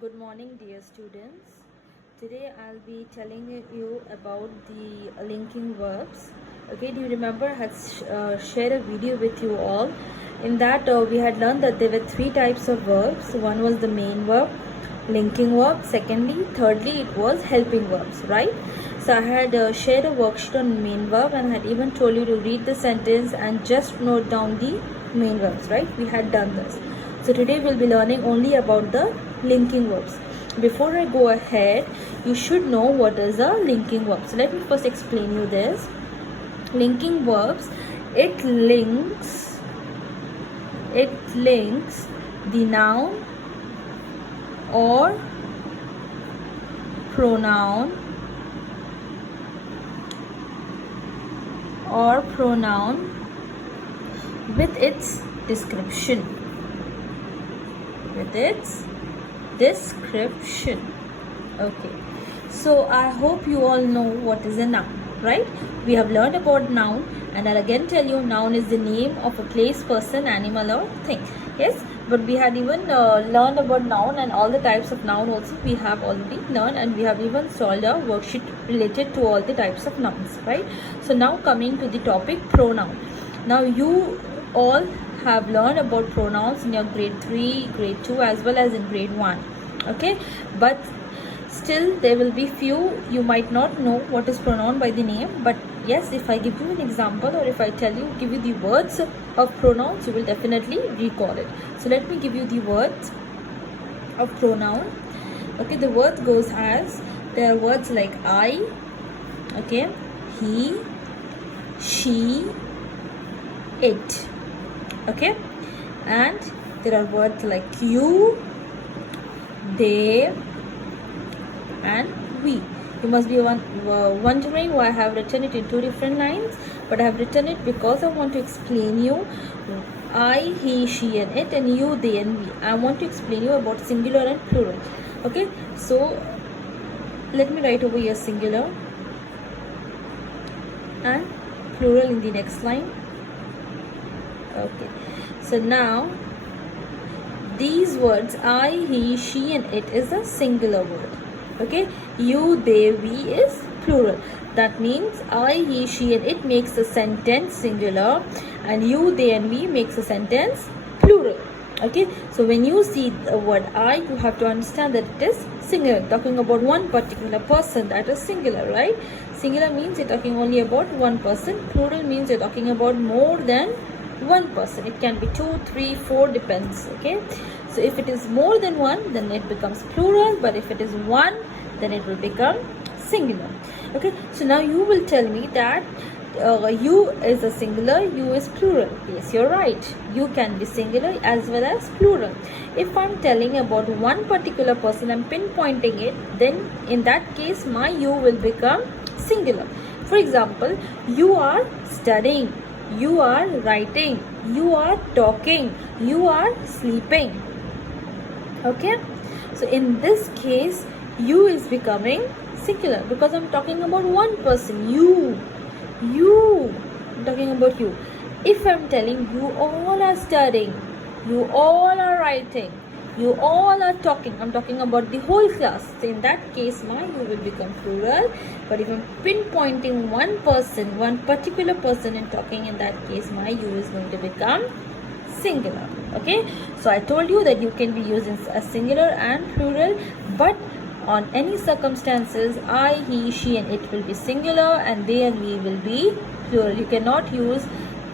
Good morning, dear students. Today I'll be telling you about the linking verbs. Okay, do you remember I had shared a video with you all? In that we had learned that there were three types of verbs. One was the main verb, linking verb. Secondly, thirdly, it was helping verbs, right? So I had shared a worksheet on main verb and had even told you to read the sentence and just note down the main verbs, right? We had done this. So today we'll be learning only about the linking verbs. Before I go ahead, you should know what is a linking verb. So let me first explain you this. Linking verbs, it links the noun or pronoun with its description. Okay, so I hope you all know what is a noun, right? We have learned about noun, and I'll again tell you noun is the name of a place, person, animal or thing. Yes, but we had even learned about noun and all the types of noun also we have already learned, and we have even solved a worksheet related to all the types of nouns, right? So now coming to the topic pronoun. Now you all have learned about pronouns in your grade 3, grade 2 as well as in grade 1. Okay, but still there will be few you might not know what is pronoun by the name. But yes, if I give you an example or if I give you the words of pronouns, you will definitely recall it. So let me give you the words of pronoun. Okay, the word goes as, there are words like I, okay, he, she, it, okay, and there are words like you, they, and we. You must be wondering why I have written it in two different lines, but I have written it because I want to explain you I, he, she and it, and you, they and we. I want to explain you about singular and plural. Okay, so let me write over here singular and plural in the next line. Okay, so now these words I, he, she and it is a singular word. Okay, you, they, we is plural. That means I, he, she and it makes a sentence singular, and you, they and we makes a sentence plural. Okay, so when you see the word I, you have to understand that it is singular, talking about one particular person. That is singular, right? Singular means you're talking only about one person. Plural means you're talking about more than one person. It can be 2, 3, 4, depends. Okay, so if it is more than one, then it becomes plural, but if it is one, then it will become singular. Okay, so now you will tell me that you is a singular, you is plural. Yes, you're right, you can be singular as well as plural. If I'm telling about one particular person, I'm pinpointing it, then in that case my you will become singular. For example, you are studying, you are writing, you are talking, you are sleeping. Okay, so in this case you is becoming singular because I'm talking about one person. You I'm talking about you. If I'm telling you all are studying, you all are writing, you all are talking, I'm talking about the whole class. So in that case my you will become plural. But if I'm pinpointing one person, one particular person and talking, in that case my you is going to become singular. Okay, so I told you that you can be using a singular and plural, but on any circumstances I, he, she and it will be singular, and they and we will be plural. You cannot use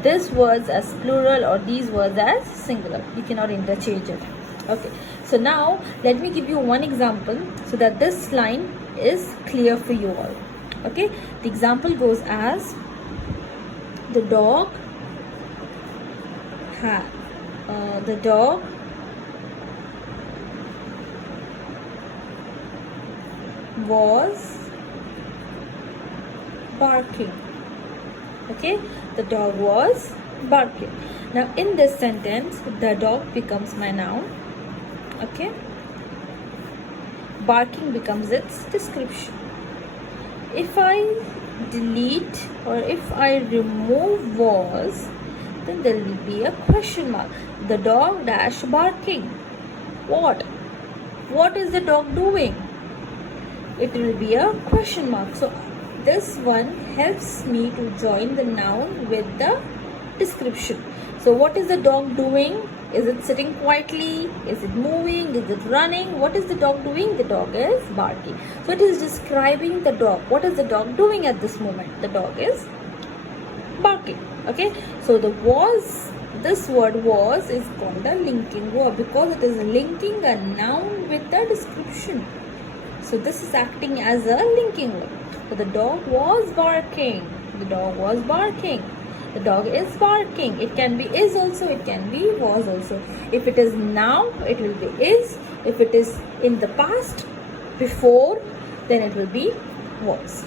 these words as plural or these words as singular. You cannot interchange it. Okay, so now let me give you one example so that this line is clear for you all. Okay, the example goes as, the dog was barking. Okay, the dog was barking. Now in this sentence the dog becomes my noun. Okay, barking becomes its description. If I delete or if I remove was, then there will be a question mark. The dog dash barking. What? What is the dog doing? It will be a question mark. So this one helps me to join the noun with the description. So what is the dog doing? Is it sitting quietly? Is it moving? Is it running? What is the dog doing? The dog is barking. So it is describing the dog. What is the dog doing at this moment? The dog is barking. Okay, so the was, this word was is called a linking verb because it is linking a noun with the description. So this is acting as a linking verb. So the dog was barking. The dog was barking. The dog is barking. It can be is also, it can be was also. If it is now, it will be is. If it is in the past, before, then it will be was.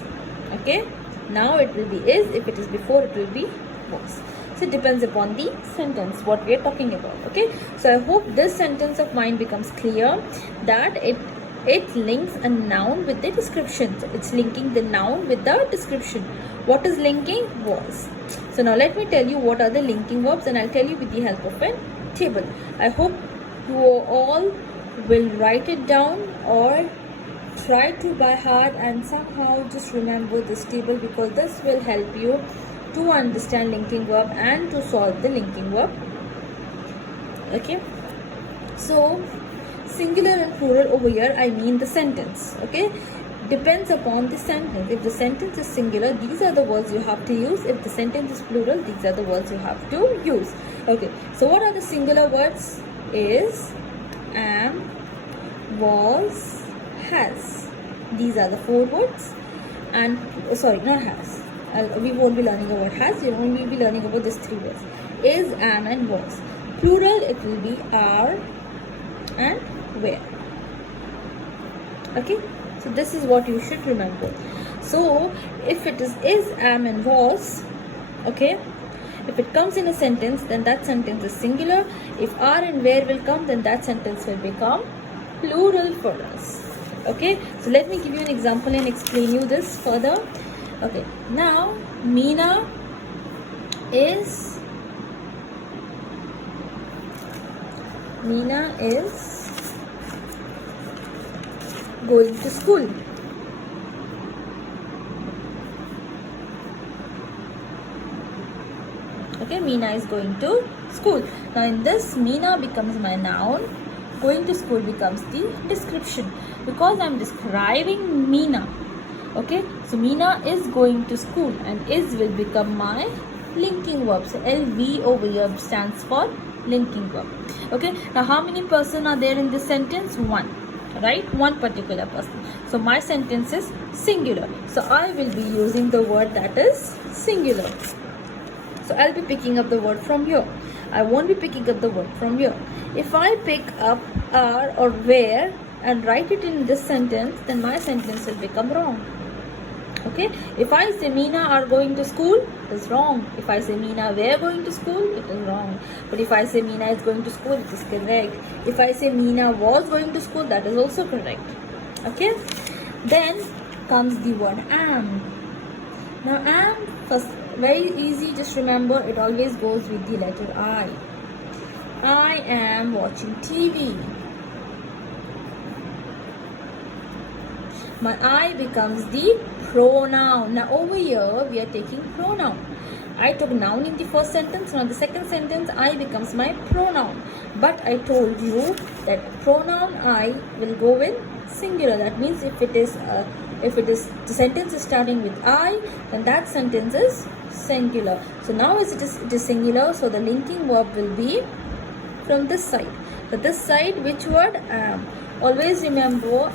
Okay, now it will be is. If it is before, it will be was. So it depends upon the sentence what we are talking about. Okay, so I hope this sentence of mine becomes clear, that it links a noun with the description. So it's linking the noun with the description. What is linking? Was. So now let me tell you what are the linking verbs, and I'll tell you with the help of a table. I hope you all will write it down or try to by heart and somehow just remember this table, because this will help you to understand linking verb and to solve the linking verb. Okay, so singular and plural over here, I mean the sentence. Okay, depends upon the sentence. If the sentence is singular, these are the words you have to use. If the sentence is plural, these are the words you have to use. Okay, so what are the singular words? Is, am, was, has. These are the 4 words. And sorry, not has. We won't be learning about has. We will only be learning about these 3 words: is, am, and was. Plural, it will be are and where. Okay, so this is what you should remember. So if it is, am, and was, okay, if it comes in a sentence, then that sentence is singular. If are and where will come, then that sentence will become plural for us. Okay, so let me give you an example and explain you this further. Okay, now Meena is going to school. Okay, Meena is going to school. Now in this, Meena becomes my noun, going to school becomes the description, because I am describing Meena. Okay, so Meena is going to school, and is will become my linking verb. So LV over here stands for linking verb. Okay, now how many person are there in this sentence? 1, right? 1 particular person. So my sentence is singular, so I will be using the word that is singular. So I'll be picking up the word from here. I won't be picking up the word from here. If I pick up are or where and write it in this sentence, then my sentence will become wrong. Okay, if I say Meena are going to school, it is wrong. If I say Meena were going to school, it is wrong. But if I say Meena is going to school, it is correct. If I say Meena was going to school, that is also correct. Okay, then comes the word am. Now am, first, very easy, just remember it always goes with the letter I. I am watching TV. My I becomes the pronoun. Now over here we are taking pronoun. I took noun in the first sentence. Now the second sentence, I becomes my pronoun. But I told you that pronoun I will go with singular. That means if it is the sentence is starting with I, then that sentence is singular. So now as it is singular, so the linking verb will be from this side. So this side, which word? Am. Always remember,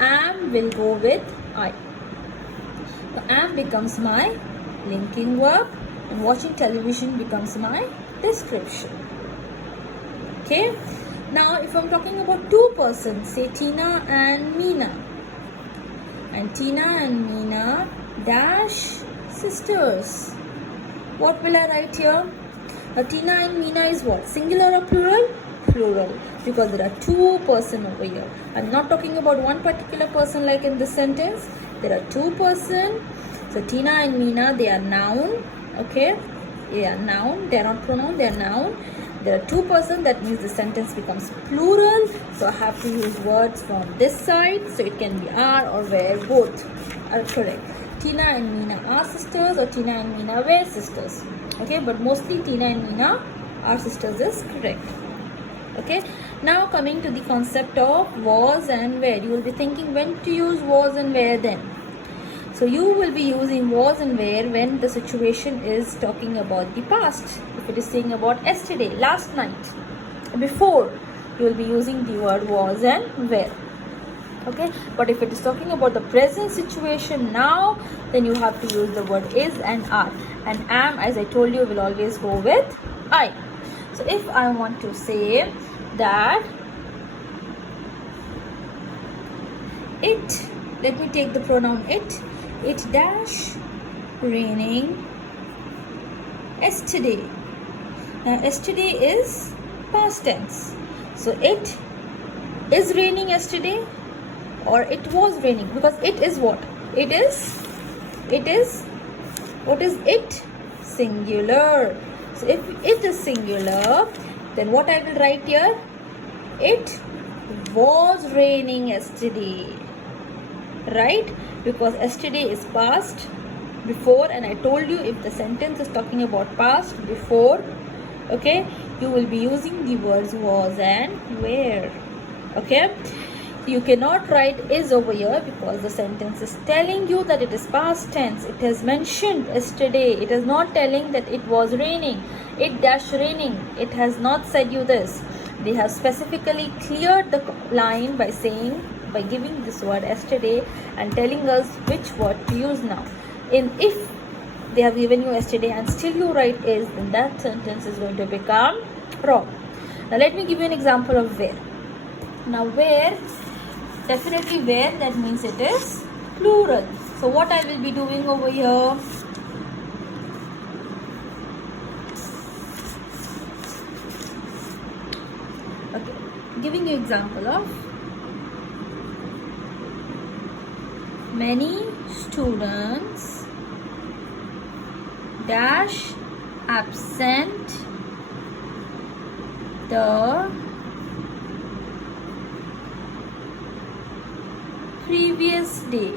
am will go with I. So am becomes my linking verb, and watching television becomes my description. Okay. Now if I'm talking about 2 persons, say Tina and Meena. And Tina and Meena dash sisters. What will I write here? Tina and Meena is what? Singular or plural? Plural, because there are 2 persons over here. I'm not talking about one particular person like in this sentence. There are 2 persons. So Tina and Meena, they are noun. Okay, they are noun. They are not pronoun. They are noun. There are two persons, that means the sentence becomes plural. So I have to use words from this side. So it can be are or were, both are correct. Tina and Meena are sisters, or Tina and Meena were sisters. Okay, but mostly Tina and Meena are sisters is correct. Okay, now coming to the concept of was and were. You will be thinking when to use was and were then. So you will be using was and were when the situation is talking about the past. If it is saying about yesterday, last night, before, you will be using the word was and were. Okay, but if it is talking about the present situation now, then you have to use the word is and are. And am, as I told you, will always go with I. So if I want to say that it, let me take the pronoun it dash raining yesterday. Now yesterday is past tense. So it is raining yesterday, or it was raining, because it is what? It is what is it? Singular. So if it is singular, then what I will write here? It was raining yesterday. Right? Because yesterday is past, before, and I told you if the sentence is talking about past, before, okay, you will be using the words was and were. Okay, you cannot write is over here because the sentence is telling you that it is past tense. It has mentioned yesterday. It is not telling that it was raining. It dash raining. It has not said you this. They have specifically cleared the line by saying, by giving this word yesterday and telling us which word to use now. If they have given you yesterday and still you write is, then that sentence is going to become wrong. Now let me give you an example of where. Now where, definitely where, that means it is plural. So what I will be doing over here, okay, giving you example of many students dash absent the previous day.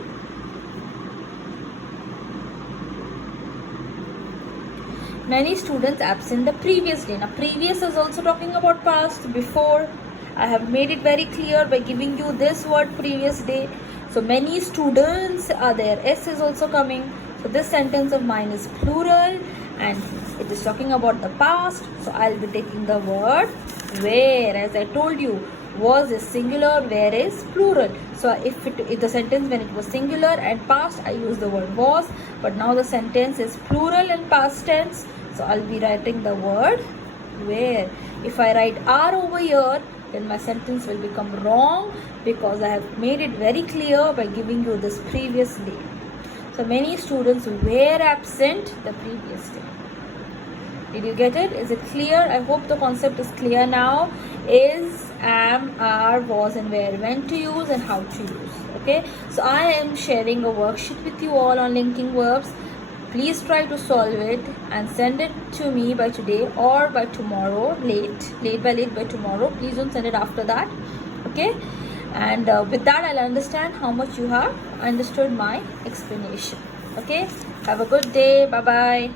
Many students absent the previous day. Now previous is also talking about past, before. I have made it very clear by giving you this word previous day. So many students are there. S is also coming. So this sentence of mine is plural and it is talking about the past. So I'll be taking the word where. As I told you, was is singular, where is plural. So if the sentence when it was singular and past, I use the word was. But now the sentence is plural and past tense. So I'll be writing the word where. If I write are over here, then my sentence will become wrong because I have made it very clear by giving you this previous day. So many students were absent the previous day. Did you get it? Is it clear? I hope the concept is clear now. Is, am, are, was and were, when to use and how to use. Okay. So I am sharing a worksheet with you all on linking verbs. Please try to solve it and send it to me by today or by tomorrow, late by tomorrow. Please don't send it after that. Okay. And with that, I'll understand how much you have understood my explanation. Okay. Have a good day. Bye-bye.